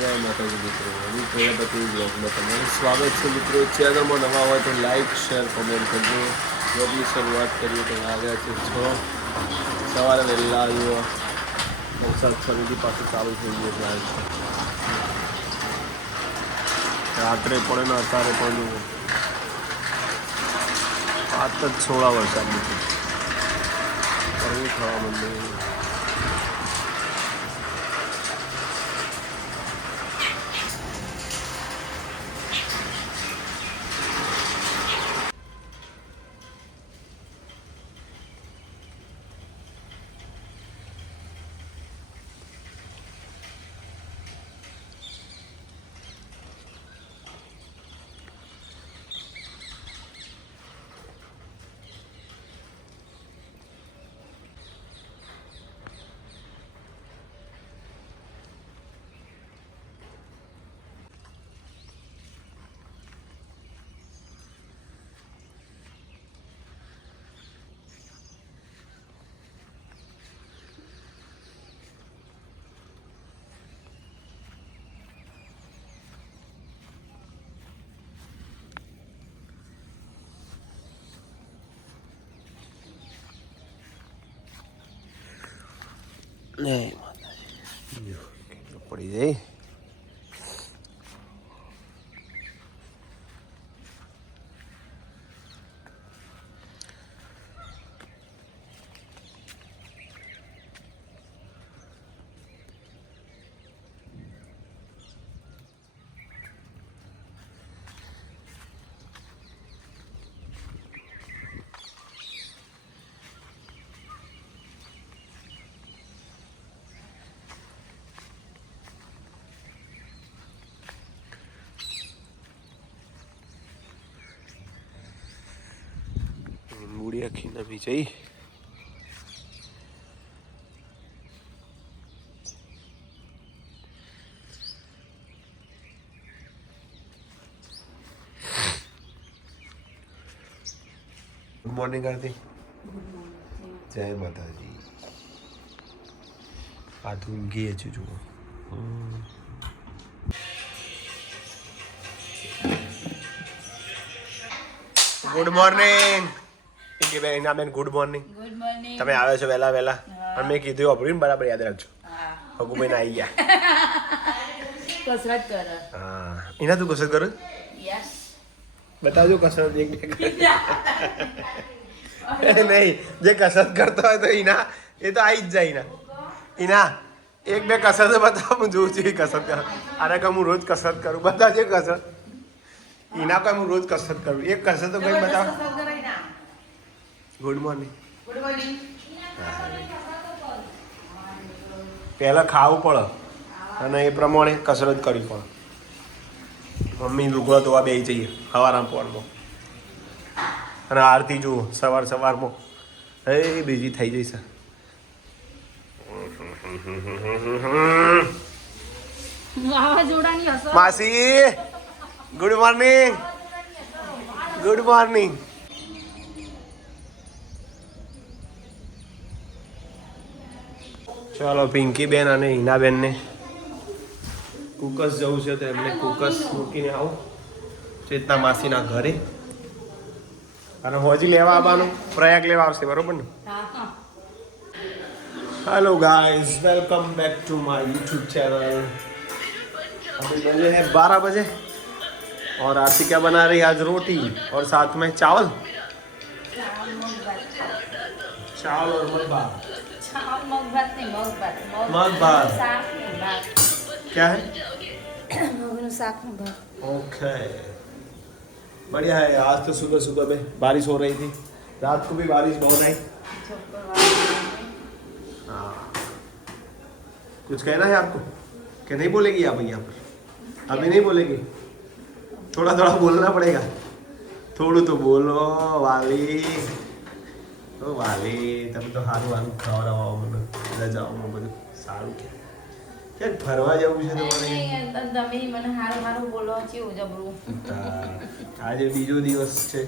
જય માતાજી મિત્રો, હું પ્રજાપતિ બ્લોગમાં તમારું સ્વાગત છે મિત્રો. ચેનલમાં નવા હોય તો લાઈક શેર કોમેન્ટ કરજો. બ્લોગની શરૂઆત કરીએ તો આવ્યા છે 6 સવારે વહેલા આવ્યો. વરસાદ ફરીથી પાછું ચાલુ થઈ ગયો છે. રાત્રે પડે ને અત્યારે પણ આજ જ છોડા વરસાદની છે. કરવું થવા માંડ્યું. નહીં માતાજી પડી જાય. બુડી આખી નવી જઈ. ગુડ મોર્નિંગ આરતી. જય માતાજી. આ તો ઊંઘી છે જુઓ. ગુડ મોર્નિંગ બેન. Good morning. તમે આવ્યો છો વહેલા વહેલા અને મેં કીધું આપણું ને બરાબર યાદ રાખજો. ભગુભાઈ આવી ગયા. કસરત કરે. હા એના તું કસરત કરું? યસ. બતાવજો કસરત એક બે. નહીં જે કસરત કરતો હોય તો એના એ તો આવી જ જાય. એના એક બે કસરત બતાવો. હું જોઉં છું કસરત કર. અરે કે હું રોજ કસરત કરું. બતાવજો કસરત. એના કોઈ હું રોજ કસરત કરું. એક કસરત તો કઈ બતાવો. Good morning. Good morning. પહેલાં ખાવું પડે અને એ પ્રમાણે કસરત કરવી પડે. મમ્મી લુગડા ધોવા બે જઈએ સવારમાં પોરમાં. અને આરતી જુઓ સવારમાં એ બીજી થઈ જઈશ. માસી ગુડ મોર્નિંગ. Good morning. ચાલો પિંકી બેન અને હિના બેનને કુકસ જવું છે તો એમને કુકસ મૂકીને આવો ચેતના માસીના ઘરે. અને હોજી લેવા આવવાનું પ્રયાગ લેવા આવશે બરોબર ને? Hello guys, welcome back to my YouTube channel. अभी बजे हैं 12 बजे और आरती क्या बना रही है आज? रोटी और साथ में चावल. चावल और मग भात. मग भात क्या है? ओके बढ़िया है. आज तो सुबह सुबह में बारिश हो रही थी. रात को भी बारिश बहुत आई. हाँ कुछ कहना है आपको कि नहीं बोलेगी आप यहाँ पर? अभी नहीं बोलेगी. थोड़ा थोड़ा बोलना पड़ेगा. થોડું તો બોલો વાલી. ઓ વાલી તમે તો સારું સારું ખવડાવો મને રજાઓમાં બધું સારું. ક્યાંક ફરવા જવું છે તમારે? તમે મને હારું હારું બોલો કેવું જબરું. આજે બીજો દિવસ છે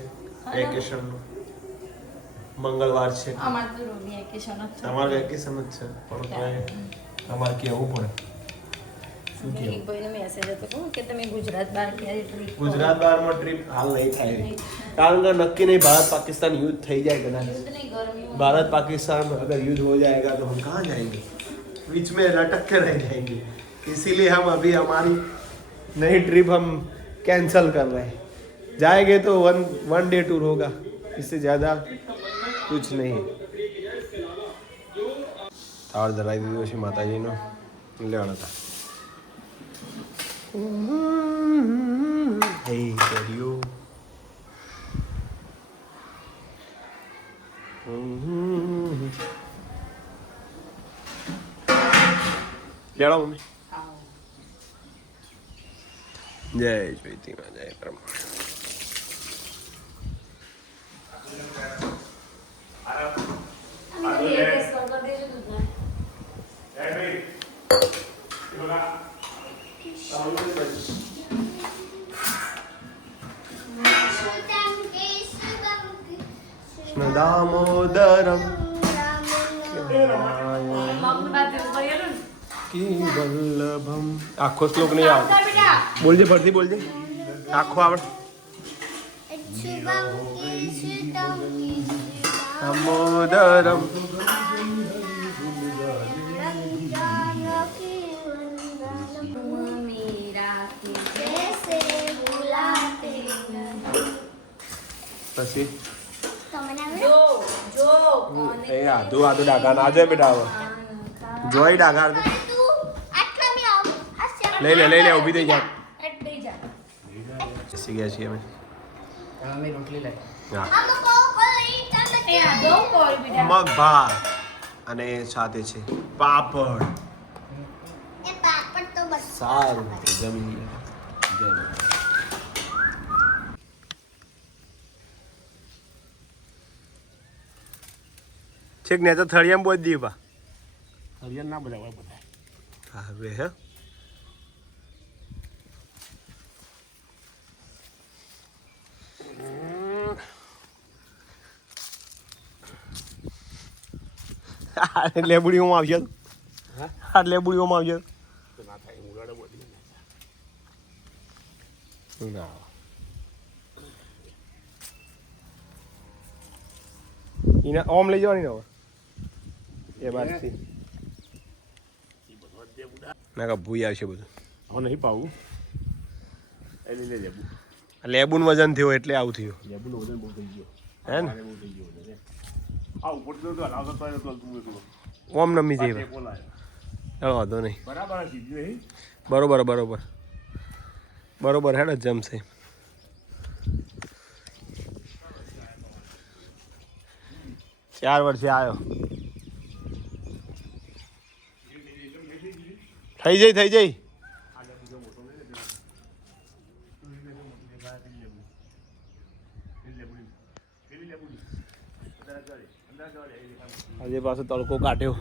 વેકેશનનો. મંગળવાર છે. અમાર તો વેકેશન જ છે. તમારે વેકેશન જ છે પણ તમારે કેવું પડે. એક ભાઈનો મેસેજ હતો કે તમે ગુજરાત બહાર ક્યારે ટ્રીપ ગુજરાત બહારમાં ટ્રીપ હાલ નહીં થાય કારણ કે નક્કી नहीं भारत पाकिस्तान युद्ध થઈ જાય कदाच भारत पाकिस्तान अगर युद्ध हो जाएगा तो हम कहाँ जाएंगे बीच में लटक के रह जाएंगे इसीलिए हम अभी हमारी नई ट्रिप हम कैंसल कर रहे हैं जाएंगे तो वन डे टूर होगा इससे ज़्यादा कुछ नहीं तार धराई દીધો છે માતાજીનો લેવાનો હતા હે કર્યો લેડો મમ્મી જય જ્યોતિમાં જય બ્રહ્મા દામોદરમ વલ્લભમ આખો શ્લોક નહીં આવડે બોલજે ફરતી બોલજે આખો આવડે દામોદરમ પછી એ આધુ આધુ ડાઘા ના જાય બેટા હવે જોઈ ડાઘા લઈ લે ઊભી થઈ જાય બેસી ગયા છીએ અમે રોટલી લઈ મગ ભાત અને સાથે છે પાપડ સારું જમી જય છેક ને તો થળિયામાં બોજ દી બા થળિયા ના બોલાવે બધા હા રે હે લેબુડીઓમાં આવશે હા લેબુડીઓમાં આવશે ના થાય ઉડાડે બોલી ના એને ઓમ લઈ જવાની ને હવે એ બાજથી ના કા ભૂઈ આવશે બધું હવે નહીં પાવું એ લઈ લેબુ લેબુનું વજન થયું એટલે આવું થયું લેબુનું વજન બહુ થઈ ગયો હે ને બહુ થઈ ગયો આ ઉપર તો લાવતો તો તું એકલો ઓમ નમી જઈ ચાલો વાંધો નહીં બરોબર હેડ જ જમશે ચાર વર્ષે આવ્યો થઈ જઈ આજે પાછો તડકો કાઢ્યો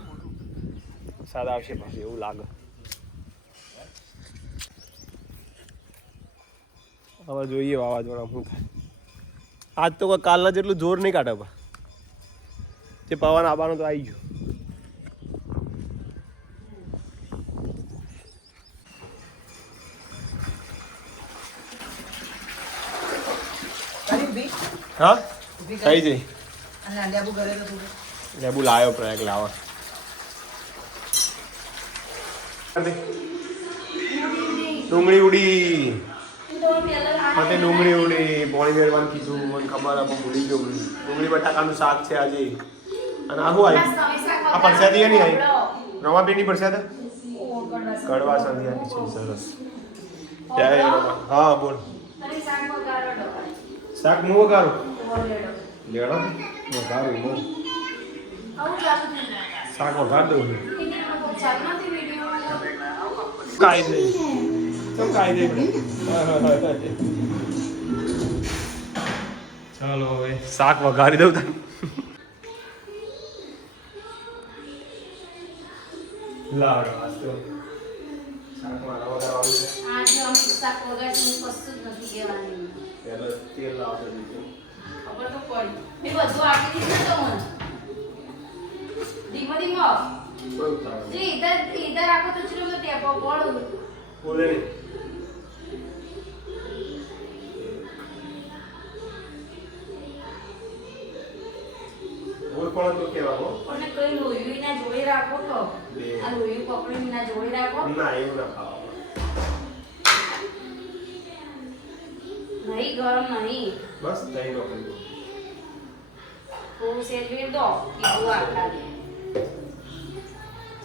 વરસાદ આવશે પાછું એવું લાગે હવે જોઈએ વાવાઝોડા શું થાય આજ તો કોઈ કાલના જેટલું જોર નહીં કાઢે પા જે પવન આવવાનું તો આવી ગયું હા થઈ જઈ લેબુ લાવ્યો પ્રયાગ લાવવા ડુંગળી ઉડી ડુંગળી ઉડી પોણી વેરવાનું કીધું મને ખબર આપણે ભૂલી ગયો ડુંગળી બટાકાનું શાક છે આજે અને આ શું આવ્યું આ પરસાદી નહીં આવી રવાબીની પરસાદ કડવા સાંધી આવી છે સરસ જય હા બોલ શાક હું વઘારું લેડો વઘારું હું શાક વઘાર દઉં કાઈ દે તો કાઈ દે ચાલો હવે શાક વઘારી દઉં તને લાડો આસ્તો શાક મારા વઘારવાનું છે આજે આમ શાક વઘારવાનું કશું જ નથી કહેવાનું પહેલા તેલ લાવતો દીધું ખબર તો પડી મેં બધું આપી દીધું તો મને ધીમો બહુ સારું जी इधर इधर आपको तो चलो मैं टेप बोल બોલે નહીં. બોલ પણ તો કેવા હો. પણ કઈ લોહી ના જોડે રાખો તો બે. આ લોહી પકડીને ના જોડે રાખો ના એવું ના ખાવા. નહીં ગરમ નહીં બસ દહીં નો કરી દો. થોડું શેરવી દો કીધું આખા દે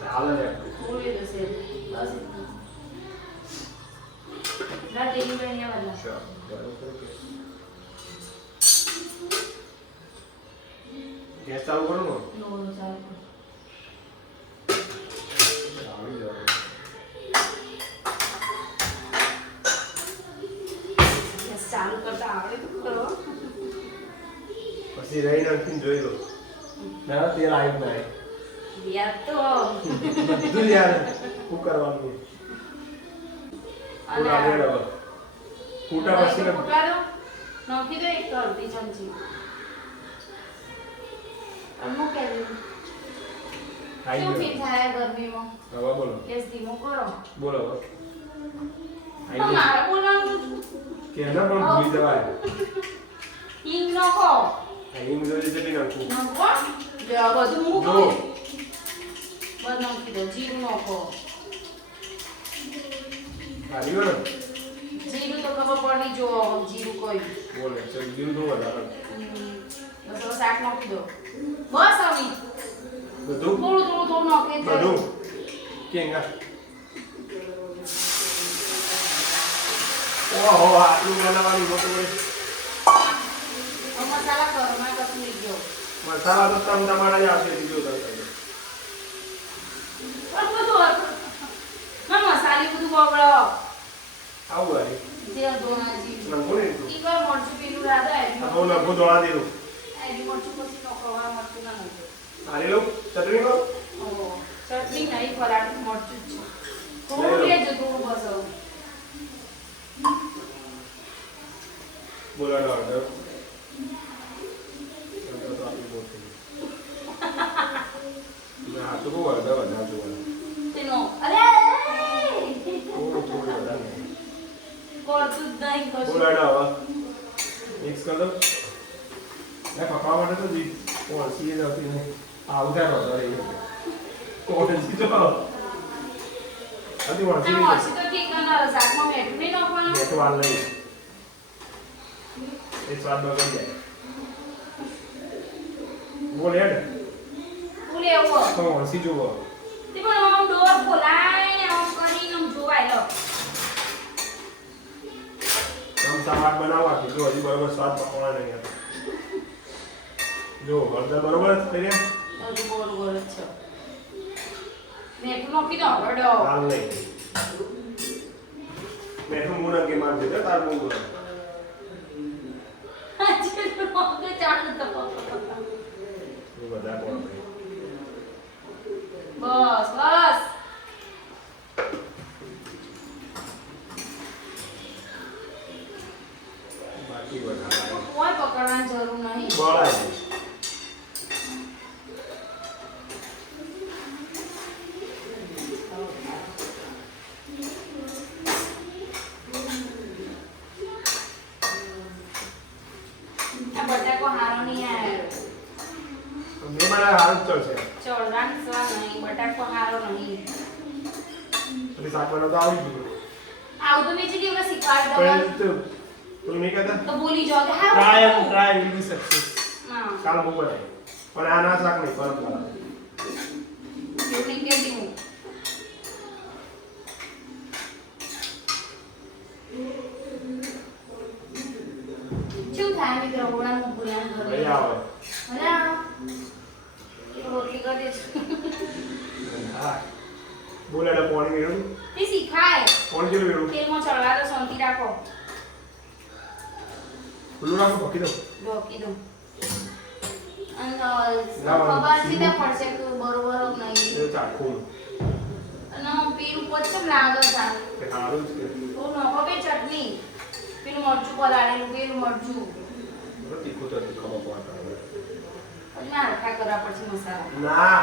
ચાલે ને. થોડી દો શેર બસ ના તેની બની વાલા ચાલ, બરોબર કે. ગેસ ચાલુ કરો ને. નો ચાલ આવી જાવ. ચાલુ કરતા આવડે તો કરો પછી રહી નાખીને જોઈ લો. ના તેલ આવ્યું ના યાર તો બધું યાર શું કરવાનું. અને પૂરા રેડ હવે. ફૂટા પછી ને ફૂટાડો નાખી દો એક અડધી ચમચી અમુક કેવી ખાઈ શું ગયો. ફીલ થાય ગરમીમાં હવે બોલો. ગેસ ધીમો કરો બોલો હવે. તો મારે બોલવાનું કેના પણ ભૂલી જવાય. હિંગ નાખો અહીં બધું જેટલી નાખું. નાખો જો બધું મૂકો જો. બધું નાખી દો જીરું નાખો આવી ગયો ને. જીરું તો ખબર પડી જો જીરું કોઈ બોલે ચલ જીરું તો વધારે. બસ હવે શાક નાખી દો બસ હવે બધું થોડું નાખી દો બધું કેંગા. ઓહો આટલું બનાવવાનું મોટું હોય. મસાલા કરો માં કશું લઈ ગયો મસાલા તો તમ તમારા જ આવશે બીજો તરકારી. પણ બધું માં મસાલી બધું બગડો આવું હોય. જે ધોનાજી નંગો ને એટલું. ઈ વાર મરચું પીલું રાધા આ બહુ નંગો દોડા દીધું. એની મરચું પછી નોકરવા મરચું ના નાખો આની લો ચટણી કરો. ઓહો ચટણી નહીં પરાઠું મરચું જ છે લઈ થોડું લો. લેજો થોડું બસ હવે બોલાડો ઓર્ડર. તો આપી બોલ થઈ. ના તો બહુ વધારે જોવાનું. તેનો અરે થોડું વધારે. કરતું જ નહીં કશું બોલાડો હવે. મિક્સ કરી દો. એ પકવા માટે તો જી ઓળસી જ હતી ને. આ ઉધારો હતો એ. ઓળસી જો. હજી ઓળસી ના નહીં. મરચું તો ઠીક અને શાકમાં મીઠું નહીં નાખવાનું બેઠો વાલ નહીં. એ સ્વાદ બગડી જાય. બોલ હેડ. હું લેવો તો ઓળસી જુઓ. તે પણ આમ ડોર ખોલાય ને આમ કરીને આમ જોવાય લો આમ સલાડ બનાવવા કે જો હજી બરોબર સ્વાદ પકવવા નહીં હતો. જો હળદર બરોબર જ થઈ રહ્યા. હજુ બરોબર જ છે મીઠું નાખી દો હળદો હાલ નહીં. મેઠું મૂળ અંગે માર દેજો તાર મૂળ. ચાલુ તો બધા કોણ બસ બસ બાકી બધા કોઈ પકડવાની જરૂર નહીં બળાય. આ બટાકો હારો નહીં આવ્યો મેં મને હારું જ ચડશે. ચડવાનું સ્વાદ નહીં બટાકો હારો નહીં પછી શાક બનાવતા આવડી ગયું. આવું તો બીજી દિવસ શીખવાડ દો પણ તો પેલું નહીં કહેતા તો ભૂલી જાઓ કે ટ્રાય હારું ટ્રાય વિલ બી સક્સેસ. હા કાલ બહુ બનાય. પણ આ ના શાક નહીં પરંપરા. એવું નહીં કહેતી હું શું થાય મિત્રો ઓળાનું ભૂલાનું ઘરે નહીં આવે. ભલા રોટલી કરી દેજો હા. બોલ એટલે પાણી વેડું. તે શીખાય પાણી જેટલું વેડું. તેલમાં ચડવા દો શાંતિ રાખો ખુલ્લું રાખો પકી દો. રોકી દો અને ખબર છે ત્યાં પડશે કે બરોબર જ નહીં એ ચાખું. અને પેલું પછી લાગે સારું કે સારું જ કે. તો નખો બે ચટણી પેલું મરચું પલાળેલું પેલું મરચું બરો તીખું તો ખબર પડે. પછી ના હરખા કરવા પડશે મસાલા ના.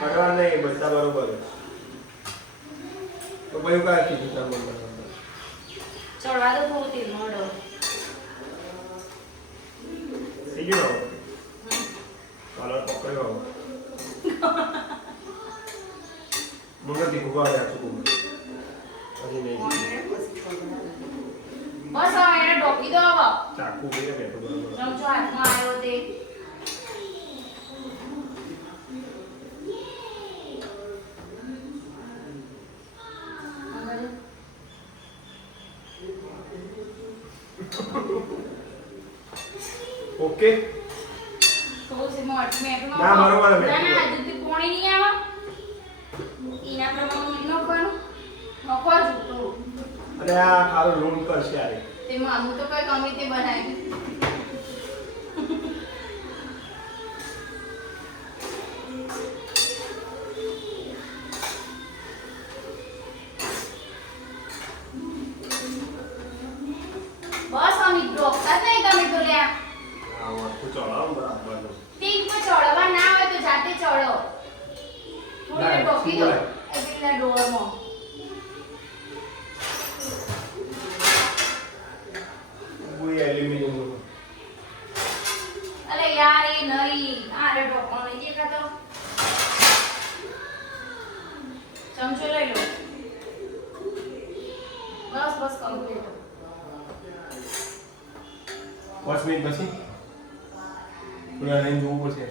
કરવા નહીં બધા બરોબર. તો ભાઈ કયા કીધું તાર મમ્મી ચડવા દો થોડું તેલ મળો થઈ ગયો કલર પકડ્યો મને દીકું આવે આખું હજી નહીં બસ હવે એને ઢોકી દો હવે ચાકુ લઈને બેઠો બરાબર ચમચો હાથમાં આવ્યો તે ઓકે થોડું સે મોટ મેં ના, બરોબર છે. ના હજુ પોણી નહીં આવે એના પ્રમાણે નખવાનું નખવા જૂઠું અને આ ખારો લૂણ કરશે આરે તે મામું તો કઈ ગમે તે બનાવી બસ અમી ડોક્ટર નહીં ગમે તો લ્યા આ વસ્તુ ચડાવો બરાબર ટીક પર ચડવા ના આવે તો જાતે ચડો થોડી ના, ઢોકી દો શું એ પેલા ડોરમાં કોઈ એલ્યુમિનિયમ અરે યાર એ નહીં આરે ઢોકણો નહીં દેખાતો ચમચો લઈ લો બસ બસ કમ્પ્લીટ 5 મિનિટ પછી પૂરા લઈને જોવું પડશે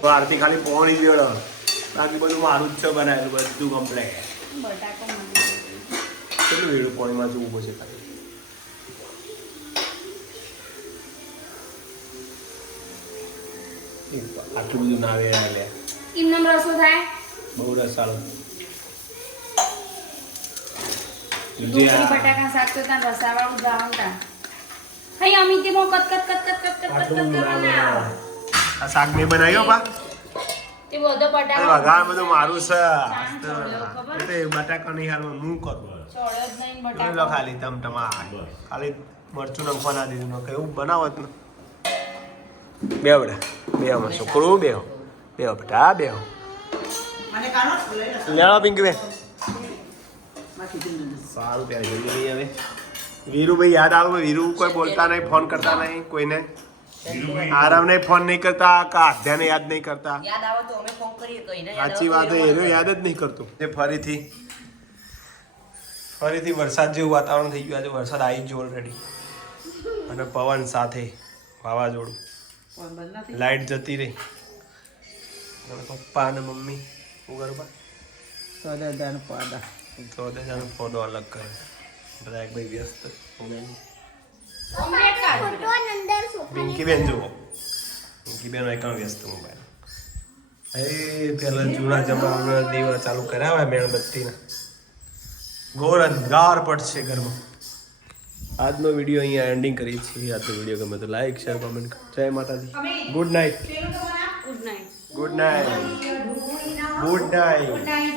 તો આરતી ખાલી પોણી જોડો બાકી બધું મારું જ છે બનાવેલું બધું કમ્પ્લેટ બટાકો મને કેટલું વેડું પોણીમાં જોવું પડશે ખાલી આટલું બધું ના વેડા લે કેમ નામ રસો થાય બહુ રસાળો ડુંગળી બટાકા શાક તો ત્યાં રસાવાળું ગાવતા હઈ અમિતે મો કત કત કત કત કત કત કત કરવાના આ શાક મેં બનાવ્યો પા તે બધો અરે બટાકા વઘાર બધું મારું છે શાક છોડ્યો, ખબર? એટલે બટાકા નહીં હાલમાં હું કરું ચોળો જ નહીં લો બટાકા ખાલી તમ તમા ખાલી મરચું નાખવા ના દીધું ને કયું બનાવત ને બે બેટા બે માં છોકરું બે બે બેટા બે લેવા પિંકી બેન સારું ત્યારે જલ્દી નહીં હવે વીરુભાઈ યાદ આવો વીરુ કોઈ બોલતા નહીં ફોન કરતા નહીં કોઈને આરામને ફોન નહીં કરતા કા આધ્યાને યાદ નહીં કરતા યાદ આવે તો અમે ફોન કરીએ કહીને યાદ સાચી વાત આવે એનો યાદ જ નહીં કરતો તે ફરીથી વરસાદ જેવું વાતાવરણ થઈ ગયું આજે વરસાદ આવી જ ગયો ઓલરેડી અને પવન સાથે વાવાઝોડું લાઈટ જતી રહી અને પપ્પા અને મમ્મી શું કરું પા તો દાદાનો ફોટો અલગ કરે બધા એક ભાઈ વ્યસ્ત ઓમલેટ કાઢ પિંકી બેન જુઓ પિંકી બેન એકણ વ્યસ્ત મોબાઈલ એ પેલા જૂના જમાના દીવા ચાલુ કર્યા હોય મેણબત્તીના ઘોર અંધાર પડશે ઘરમાં આજનો વિડીયો અહીંયા એન્ડિંગ કરીએ છીએ આજનો વિડીયો ગમે તો લાઈક શેર કોમેન્ટ જય માતાજી good night good night good night good night